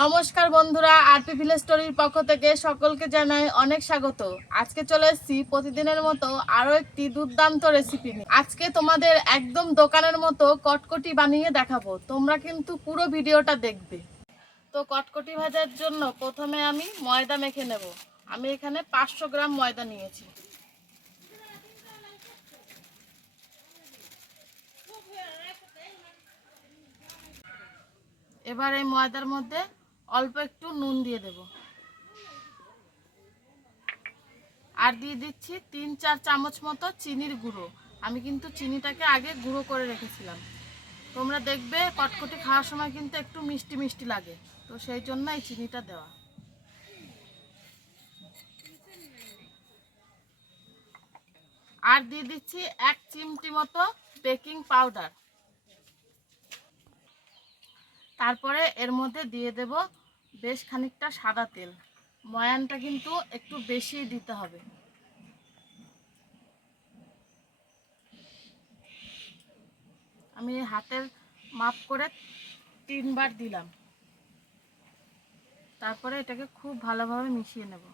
নমস্কার বন্ধুরা, RP village স্টোরির পক্ষ থেকে সকলকে জানাই অনেক স্বাগত। আজকে চলে এসেছি প্রতিদিনের মতো আরও একটি দুর্দান্ত রেসিপি নিয়ে। আজকে তোমাদের একদম দোকানের মতো কটকটি বানিয়ে দেখাবো, তোমরা কিন্তু পুরো ভিডিওটা দেখবে। তো কটকটি ভাজার জন্য প্রথমে আমি ময়দা মেখে নেব। আমি এখানে 500 গ্রাম ময়দা নিয়েছি। এবার এই ময়দার মধ্যে অল্প একটু নুন দিয়ে দেব, আর দিয়ে দিচ্ছি 3-4 চামচ মতো চিনির গুঁড়ো। আমি কিন্তু চিনিটাকে আগে গুঁড়ো করে রেখেছিলাম। তোমরা দেখবে কটকটি খাওয়ার সময় কিন্তু একটু মিষ্টি মিষ্টি লাগে, তো সেই জন্য এই চিনিটা দেওয়া। আর দিয়ে দিচ্ছি 1 চিমটি মতো বেকিং পাউডার। তারপরে এর মধ্যে দিয়ে দেব বেশ খানিকটা সাদা তেল। ময়ানটা কিন্তু একটু বেশি দিতে হবে। আমি হাতের মাপ করে 3 বার দিলাম। তারপরে এটাকে খুব ভালোভাবে মিশিয়ে নেব।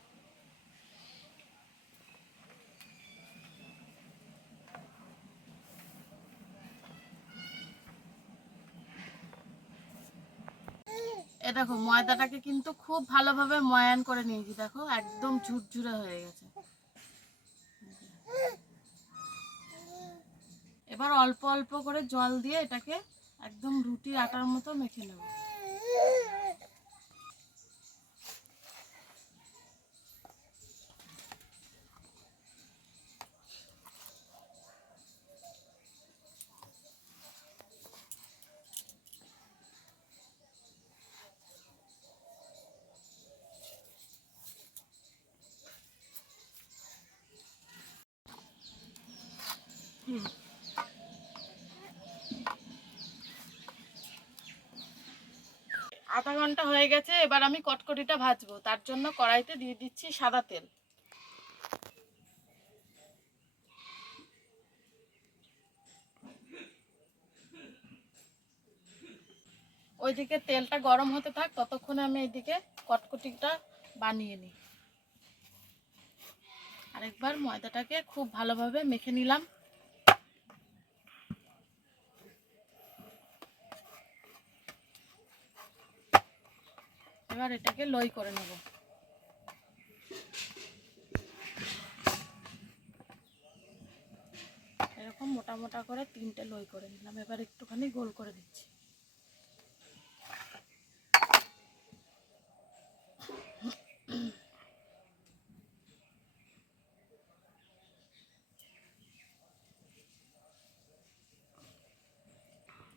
এ দেখো ময়দাটাকে কিন্তু খুব ভালোভাবে ময়ান করে নিয়েছি, দেখো একদম ঝুরঝুরে হয়ে গেছে। এবার অল্প অল্প করে জল দিয়ে এটাকে একদম রুটির আটার মতো মেখে নেব। আধা ঘন্টা হয়ে গেছে। এবার আমি কটকটিটা ভাজবো, তার জন্য কড়াইতে দিয়ে দিচ্ছি সাদা তেল। ওইদিকে তেলটা গরম হতে থাক, ততক্ষণে আমি এইদিকে কটকটিটা বানিয়ে নিই। আরেকবার ময়দাটাকে খুব ভালোভাবে মেখে নিলাম। এবার এটাকে লই করে নেব। এরকম মোটা মোটা করে 3টে লই করে নিলাম। এবার একটুখানি গোল করে দিচ্ছি।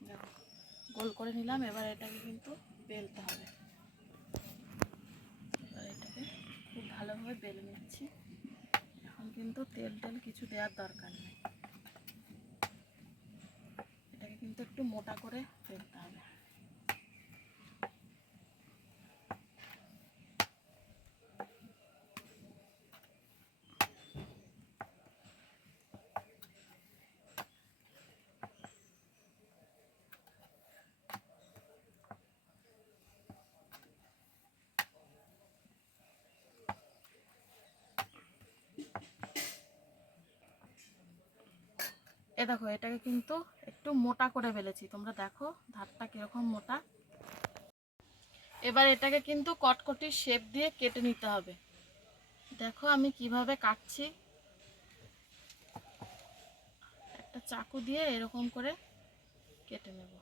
দেখো গোল করে নিলাম। এবার এটাকে কিন্তু বেলতে হবে। এবার এটাকে খুব ভালোভাবে বেলে নিচ্ছি। এখন কিন্তু তেল টেল কিছু দেওয়ার দরকার নেই। এটাকে কিন্তু একটু মোটা করে বেলতে হবে। এ দেখো এটাকে কিন্তু একটু মোটা করে বেলেছি, তোমরা দেখো ধারটা কিরকম মোটা। এবার এটাকে কিন্তু কটকটির শেপ দিয়ে কেটে নিতে হবে। দেখো আমি কিভাবে কাটছি। একটা চাকু দিয়ে এরকম করে কেটে নেব।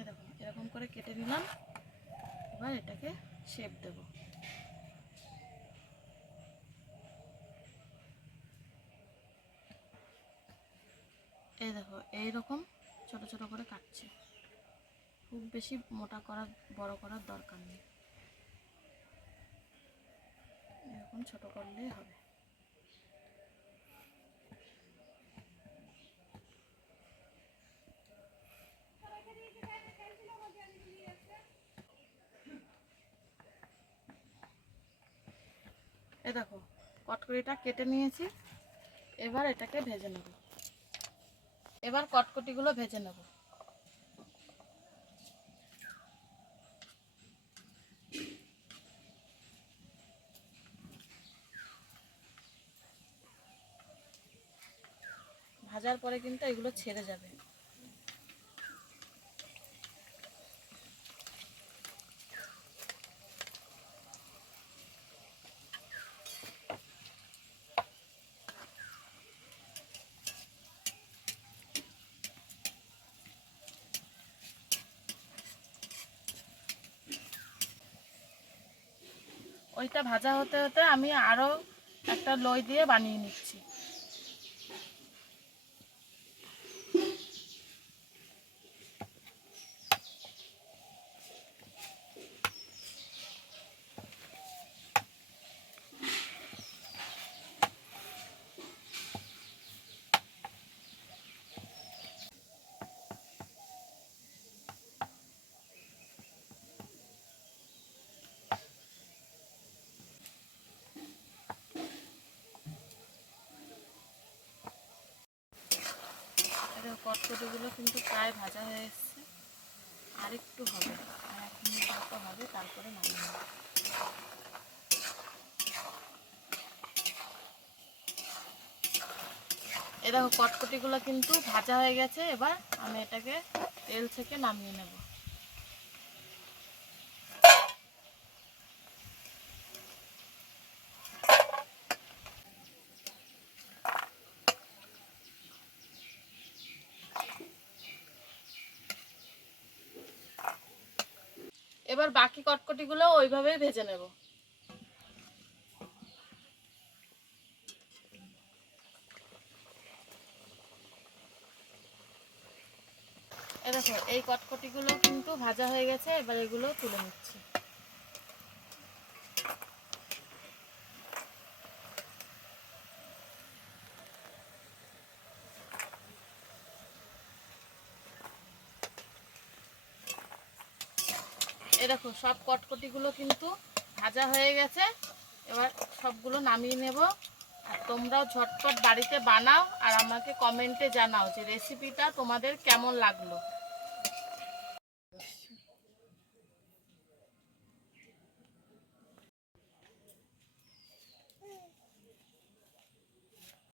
এই দেখো এরকম করে কেটে নিলাম। এবার এটাকে শেপ দেব। এই দেখো এইরকম ছোট ছোট করে কাটছি। খুব বেশি মোটা করার বড় করার দরকার নেই, এরকম ছোট করলেই হবে। এ দেখো কটকটিটা কেটে নিয়েছি, এবার এটাকে ভেজে নেব। এবার কটকটিগুলো ভেজে নেব। ভাজার পরে কিন্তু এগুলো ছেড়ে যাবে। ওইটা ভাজা হতে হতে আমি আরও একটা লই দিয়ে বানিয়ে নিচ্ছি। কটকটিগুলো কিন্তু প্রায় ভাজা হয়ে এসছে, আর একটু হবে, আর 1 মিনিট মতো হবে, তারপরে নামিয়ে নেব। এই দেখো কটকটিগুলো কিন্তু ভাজা হয়ে গেছে, এবার আমি এটাকে তেল থেকে নামিয়ে নেব। এবার বাকি কটকটিগুলো ওইভাবেই ভেজে নেব। এই দেখো এই কটকটিগুলো কিন্তু ভাজা হয়ে গেছে, এবার এগুলো তুলে নিচ্ছি। এই দেখো সব কটকটিগুলো কিন্তু ভাজা হয়ে গেছে, এবার সবগুলো নামিয়ে নেব। আর তোমরাও ঝটপট বাড়িতে বানাও আর আমাকে কমেন্টে জানাও যে রেসিপিটা তোমাদের কেমন লাগলো।